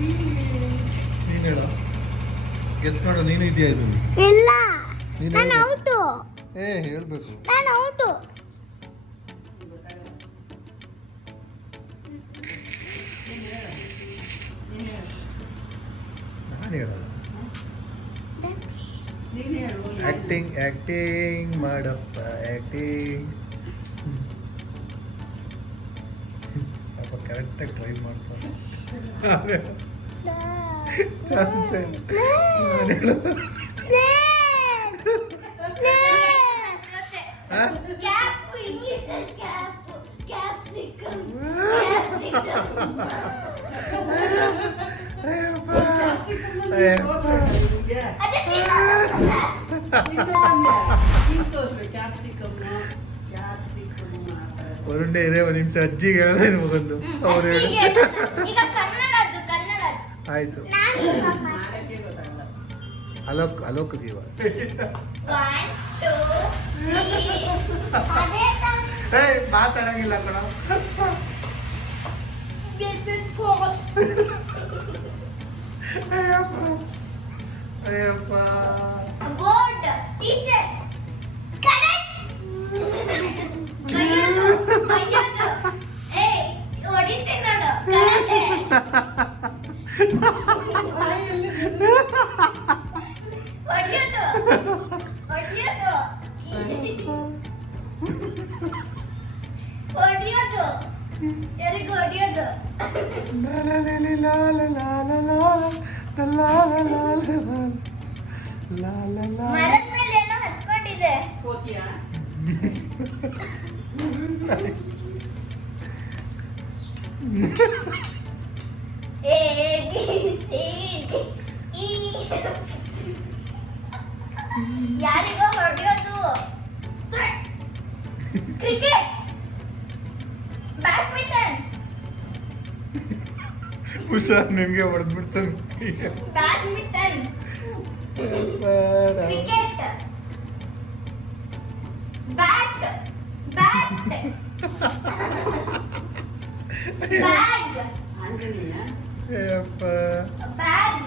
ನೀನು ಹೇಳ, ಗೆಸ್ ಮಾಡು. ನೀನು ಇದೆಯಾ ಇದು? ಇಲ್ಲ, ನೀನು ನಾನು ಔಟು. ಹೇಳ್ಬೇಕು. ನಾನು ಔಟು. ನಾನು ಹೇಳಲ್ಲ. ಆಕ್ಟಿಂಗ್ ಮಾಡಪ್ಪ, ಆಕ್ಟಿಂಗ್. ಸ್ವಲ್ಪ ಕರೆಕ್ಟಾಗಿ ಟ್ರೈ ಮಾಡ್ತಾರೆ. ಚಾನ್ಸೇ ಒಳ್ಳೆ ಇರೇ ಒಂದು ನಿಮಿಷ ಅಜ್ಜಿಗೆ ಹೇಳಿದ್ರೆ ಮಗಂದು ಅವ್ರು ಹೇಳಿ. ಆಯ್ತು, ಅಲೋಕ್ ಜೀವ. ಮಾತಾಡಂಗಿಲ್ಲ ಕಣ. ಅಯ್ಯಪ್ಪ ಬೋರ್ಡ್ ಟೀಚರ್ ಮರದ ಮೇಲೆ ಏನೋ ಹಚ್ಕೊಂಡಿದೆ. A B C D E. ಯಾರಿಗೋ ಹೊಡೆಯೋದು. Cricket, badminton. ಹುಷಾರ್, ನಿಮ್ಗೆ ಹೊಡೆದ್ಬಿಡ್ತಾನೆ. ಬ್ಯಾಡ್ಮಿಂಟನ್, ಕ್ರಿಕೆಟ್, ಬ್ಯಾಟ್, ಬ್ಯಾಗ್, ಅಯ್ಯಪ್ಪ, ಬ್ಯಾಗ್,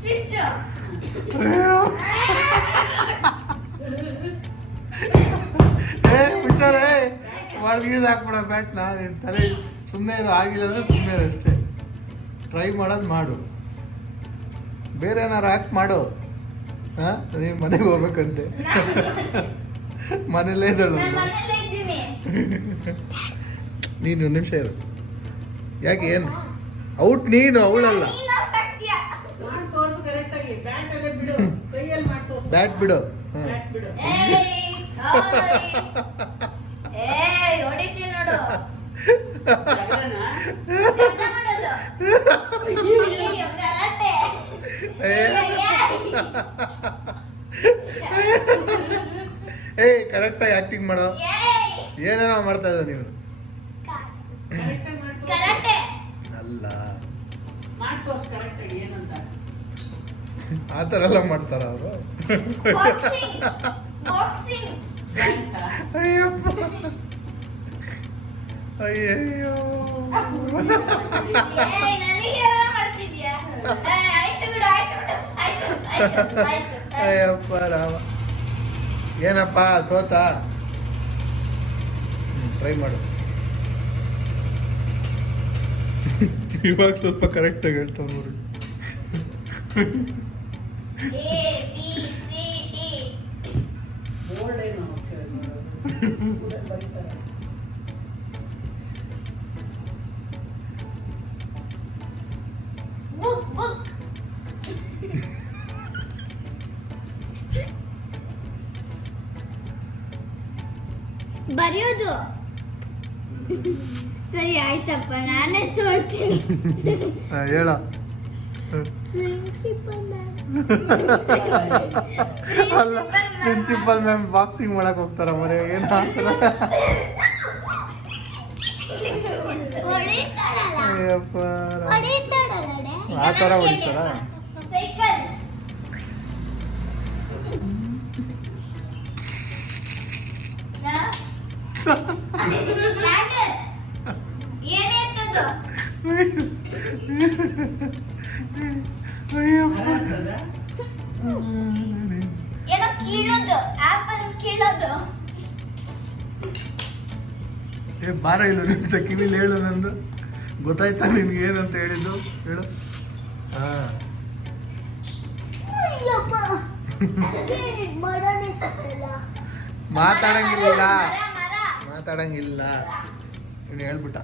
ಸ್ವಿಚ್. ಹುಷಾರೇ, ಒಳಗಿದ್ ಹಾಕ್ಬಿಡ ಬ್ಯಾಟ್ನ. ನಿನ್ ತಲೆ ಸುಮ್ಮನೆ ಇದು ಆಗಿಲ್ಲ ಅಂದ್ರೆ ಸುಮ್ಮನೆ ಅಷ್ಟೇ. ಟ್ರೈ ಮಾಡೋದು ಮಾಡು, ಬೇರೆ ಏನಾರು ಹಾಕಿ ಮಾಡು. ಹಾಂ, ನೀವು ಮನೆಗೆ ಹೋಗ್ಬೇಕಂತೆ. ಮನೇಲೇ ಇದ್ದಾಳು ನೀನು. ನಿಮಿಷ ಇರು. ಯಾಕೆ, ಏನು ಔಟ್? ನೀನು ಅವಳಲ್ಲ. ಬ್ಯಾಟ್ ಬಿಡು. ಕರೆಕ್ಟಾಗಿ ಆಕ್ಟಿಂಗ್ ಮಾಡೋ. ಏನೇನೋ ಮಾಡ್ತಾ ಇದ್ದ ನೀವು. ಅಲ್ಲ, ಆ ಥರ ಎಲ್ಲ ಮಾಡ್ತಾರ ಅವರು. ಅಯ್ಯಪ್ಪ, ಅಯ್ಯಯ್ಯೋ. ಅಯ್ಯಪ್ಪ ರಾಮ, ಏನಪ್ಪ ಸೋತ? ಟ್ರೈ ಮಾಡು. ಇವಾಗ ಸ್ವಲ್ಪ ಕರೆಕ್ಟಾಗಿ ಹೇಳ್ತಾವ ನೋಡಿ. ಬರೆಯೋದು. ಸರಿ ಆಯ್ತಪ್ಪ, ನಾನೇ ಸೋಡ್ತೀನಿ. ಹೇಳ. ಅಲ್ಲ, ಪ್ರಿನ್ಸಿಪಲ್ ಮ್ಯಾಮ್ ಬಾಕ್ಸಿಂಗ್ ಮಾಡಕ್ ಹೋಗ್ತಾರ ಮರೆ. ಏನ್ ಆ ಥರ ಹೊಡಿತಾರ. ಲ್ಯಾಡರ್ ಏನೇ ಎತ್ತದು ಅಯ್ಯಪ್ಪ. ಏನೋ ಕೀಳೋದು ಆಪಲ್ ಕೀಳೋದು ಏ ಬಾರ ಇಲ್ಲ ನಿಮಿಷ ಕಿವಿಲಿ ಹೇಳು ನಂದು ಗೊತ್ತಾಯ್ತಾ ನಿನ್ಗೆ ಏನಂತ ಹೇಳಿದ್ದು ಹೇಳು. ಹಾ ಅಯ್ಯಪ್ಪ ಅದೇ ಮಾಡೋಣ ತಪ್ಪಲ್ಲ ಮಾತಾಡಂಗಿಲ್ಲ ಮರ ಮಾತಾಡಂಗಿಲ್ಲ ನೀನು ಹೇಳ್ಬಿಟ್ಟ.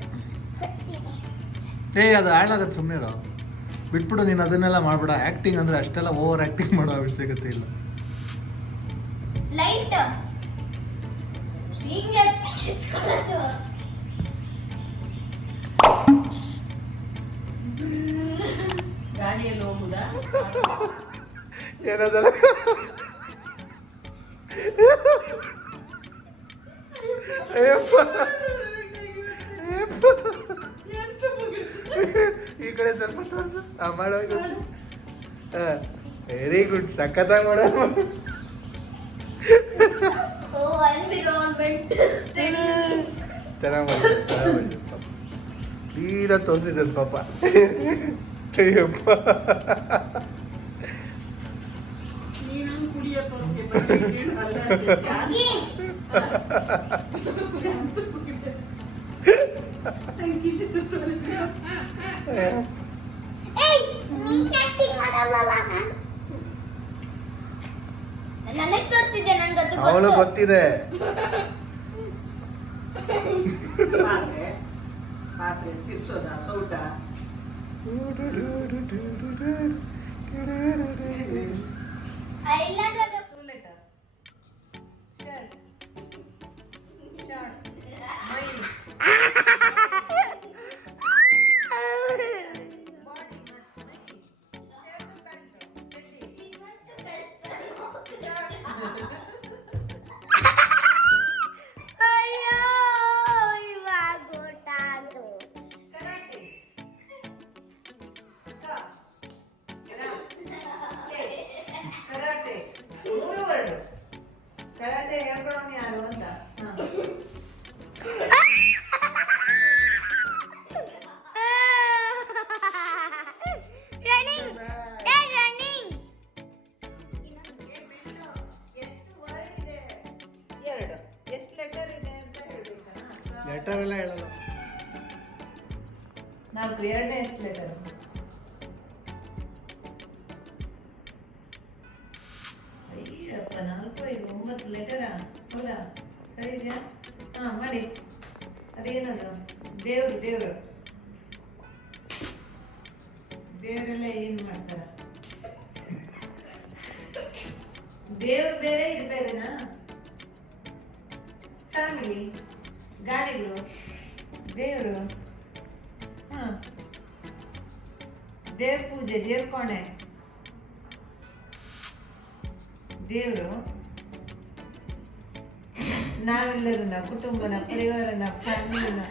ಏ ಅದು ಹಾಳಾಗತ್ತೆ ಸುಮ್ಮನೆ ಬಿಟ್ಬಿಡು ನೀನು ಅದನ್ನೆಲ್ಲ ಮಾಡ್ಬೇಡ. ಆ್ಯಕ್ಟಿಂಗ್ ಅಂದರೆ ಅಷ್ಟೆಲ್ಲ ಓವರ್ ಆ್ಯಕ್ಟಿಂಗ್ ಮಾಡೋ ಅವಶ್ಯಕತೆ ಇಲ್ಲ. ಲೈಟ್ ಹಿಂಗೆ ಕಿತ್ಕೊಳ್ಳೋದು ಗಾಡಿಯಲ್ಲಿ ಹೋಗುದಾ ಏನದಲ್ಲ ಈ ಕಡೆ ಸ್ವಲ್ಪ ತೋರ್ಸು. ಮಾಡೋ ವೆರಿ ಗುಡ್ ಸಖತ್ತಾಗಿ ಮಾಡೋ. ಓ ಎನ್ವಿರಾನ್ಮೆಂಟ್ ಸ್ಟಡೀಸ್ ಚೆನ್ನಾಗಿ ಮಾಡಿ ಪಾಪ ತೀರಾ ತೋರಿಸಿದ್ರು ಪಾಪ. ಅಯ್ಯಪ್ಪ ನೀನು ಕುಡಿಯ ತೋರ್ಕೆ ಜಾಸ್ತಿ ಏಯ್ ನೀನ್ ಆಕ್ಟಿಂಗ್ ಮಾಡಲ್ಲ ನಾನು ನನಗೆ ತೋರಿಸಿದ್ದೆ ನನಗೆ ಅದು ಅವಳು ಗೊತ್ತಿದೆ. ಪಾತ್ರೆ ಪಾತ್ರೆ ತಿರ್ಸೋದ ಸೌಟ ಐಲ್ಯಾಂಡ್ ಅದು ಲೆಟರ್ ಶರ್ಟ್ ಶಾರ್ಟ್ಸ್ ಮೈಲ್ ಅಯ್ಯೋ ಇವಾಗ ಗೊತ್ತಾಯ್ತು ಕರಾಟೆ ಕರಾಟೆ ಮೂರು ವರ್ಡ್ ಕರಾಟೆ ಹೇಳ್ಕೊಳೋನು ಯಾರು ಅಂತ ರನ್ನಿಂಗ್ ರನ್ನಿಂಗ್ ಎರಡು ಎಷ್ಟು ಲೆಟರ್ ಇದೆ ಅಂತ ಹೇಳ್ಬೇಕಾ ಲೆಟರ್ ಎಲ್ಲ ಹೇಳಲ್ಲ. ನಾಲ್ಕು ಎರಡನೇ ಎಷ್ಟು ಲೆಟರ್ ಅಯ್ಯಪ್ಪ 4 5 9 ಲೆಟರಾ ಹೌದಾ ಸರಿ ಇದೆಯಾ ಹಾ ಮಾಡಿ ಅದೇನದು ದೇವ್ರು ದೇವ್ರು ದೇವರೆಲ್ಲ ಏನ್ ಮಾಡ್ತಾರ ದೇವ್ರು ಬೇರೆ ಇದು ಬೇರೆನಾ ಫ್ಯಾಮಿಲಿ ಗಾಡಿಗಳು ದೇವರು ಹಾ ದೇವ್ರ ಪೂಜೆ ದೇವ್ರ ಕೋಣೆ ದೇವರು ನಾವೆಲ್ಲರನ್ನ ಕುಟುಂಬನ ಪರಿವಾರನ ಫ್ಯಾಮಿಲಿನ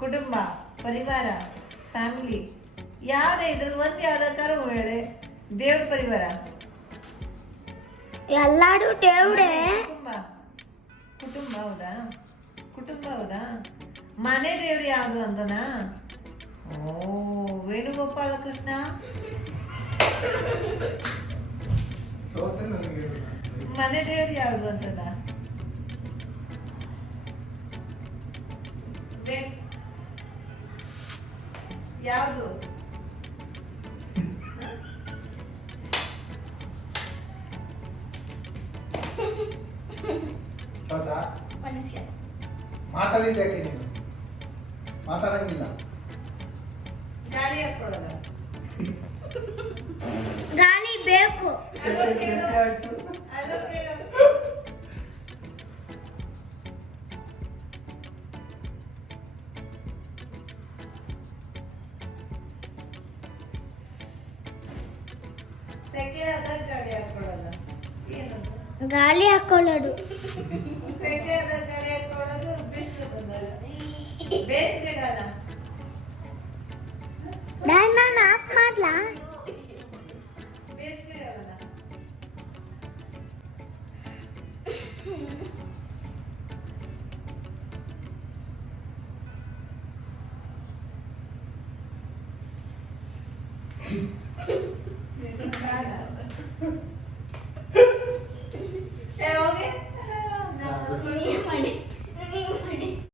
ಕುಟುಂಬ ಪರಿವಾರ ಫ್ಯಾಮಿಲಿ ಯಾವುದೇ ಇದ್ರಲ್ಲಿ ಒಂದು ಯಾವ್ದಾದ್ರು ಹೇಳೆ ದೇವ್ರ ಪರಿವಾರ ಎಲ್ಲಾರು ದೇವ್ರೆ ಕುಟುಂಬ ಕುಟುಂಬ ಹೌದಾ ಕುಟುಂಬ ಹೌದಾ ಮನೆ ದೇವ್ರು ಯಾವುದು ಅಂತನಾ ಓ ವೇಣುಗೋಪಾಲ ಕೃಷ್ಣ ಸೋತೆ ನನಗೆ ಹೇಳು. ಮನೆ ದೇವ್ರು ಯಾವುದು ಅಂತದ ಯಾವುದು ಸೋತಾ ಒಂದು ನಿಮಿಷ ಮಾತಾಡಿದ್ಯಾಕೆ ನೀನು ಮಾತಾಡಂಗಿಲ್ಲ. ಗಾಳಿ ಹಾಕೊಳ್ಳೋದ ಗಾಳಿ ಬೇಕು ಸೆಕೆ ಆಯ್ತು. ಅಲೋ ಕೇಳು ಸೆಕೆ ಆದಾಗ ಗಾಳಿ ಹಾಕೊಳ್ಳೋದ ಏನದು ಗಾಳಿ ಹಾಕೊಳ್ಳೋದು ಸೆಕೆ ಆದಾಗ ಗಾಳಿ ಹಾಕೊಳ್ಳೋದು ಬಿಸಿಲು ಬಂದಾಗ ಬೇಸಿಗೆಗಾಲ ನಾನು ಆಫ್ ಮಾಡ್ಲಾ ಬೇಸಿಗೆಗಾಲ ಇದು ಬೇಡ.